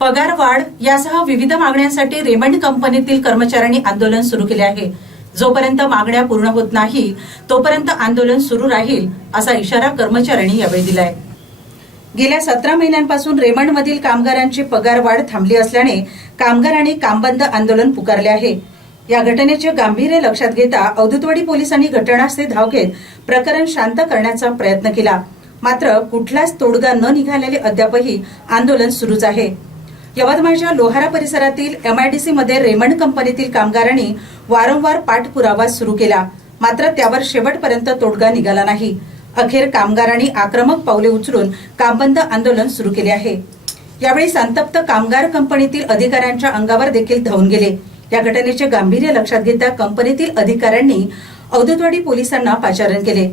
पगार वाढ यासह विविध मागण्यांसाठी रेमंड कंपनीतील कर्मचाऱ्यांनी आंदोलन सुरू केले आहे. जोपर्यंत मागण्या पूर्ण होत नाही तोपर्यंत आंदोलन सुरू राहील असा इशारा कर्मचाऱ्यांनी यावेळी दिलाय. गेल्या सतरा महिन्यांपासून रेमंडमधील कामगारांची पगार वाढ थांबली असल्याने कामगारांनी कामबंद आंदोलन पुकारले आहे. या घटनेचे गांभीर्य लक्षात घेता अवधूतवाडी पोलिसांनी घटनास्थळी धाव घेत प्रकरण शांत करण्याचा प्रयत्न केला. मात्र कुठलाच तोडगा न निघालेले अद्यापही आंदोलन सुरूच आहे. यवतमाळच्या लोहारा परिसरातील एमआयडीसी मध्ये रेमंड कंपनीतील कामगारांनी वारंवार पाठपुरावा सुरू केला. मात्र त्यावर शेवटपर्यंत तोडगा निघाला नाही. अखेर कामगारांनी आक्रमक पावले उचलून कामबंद आंदोलन सुरू केले आहे. यावेळी संतप्त कामगार कंपनीतील अधिकाऱ्यांच्या अंगावर देखील धावून गेले. या घटनेचे गांभीर्य लक्षात घेता कंपनीतील अधिकाऱ्यांनी अवधूतवाडी पोलिसांना पाचारण केले.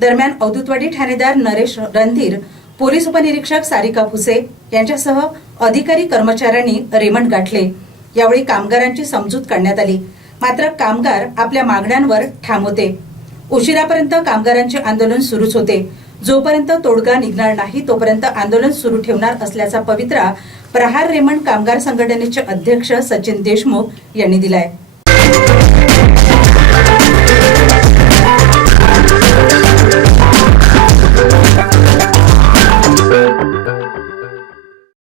दरम्यान अवधूतवाडी ठाणेदार नरेश रणधीर पोलीस उपनिरीक्षक सारिका फुसे यांच्यासह अधिकारी कर्मचाऱ्यांनी रेमंड गाठले. यावेळी कामगारांची समजूत काढण्यात आली. मात्र कामगार आपल्या मागण्यांवर ठाम होते. उशिरापर्यंत कामगारांचे आंदोलन सुरूच होते. जोपर्यंत तोडगा निघणार नाही तोपर्यंत आंदोलन सुरू ठेवणार असल्याचा पवित्रा प्रहार रेमंड कामगार संघटनेचे अध्यक्ष सचिन देशमुख यांनी दिलाय.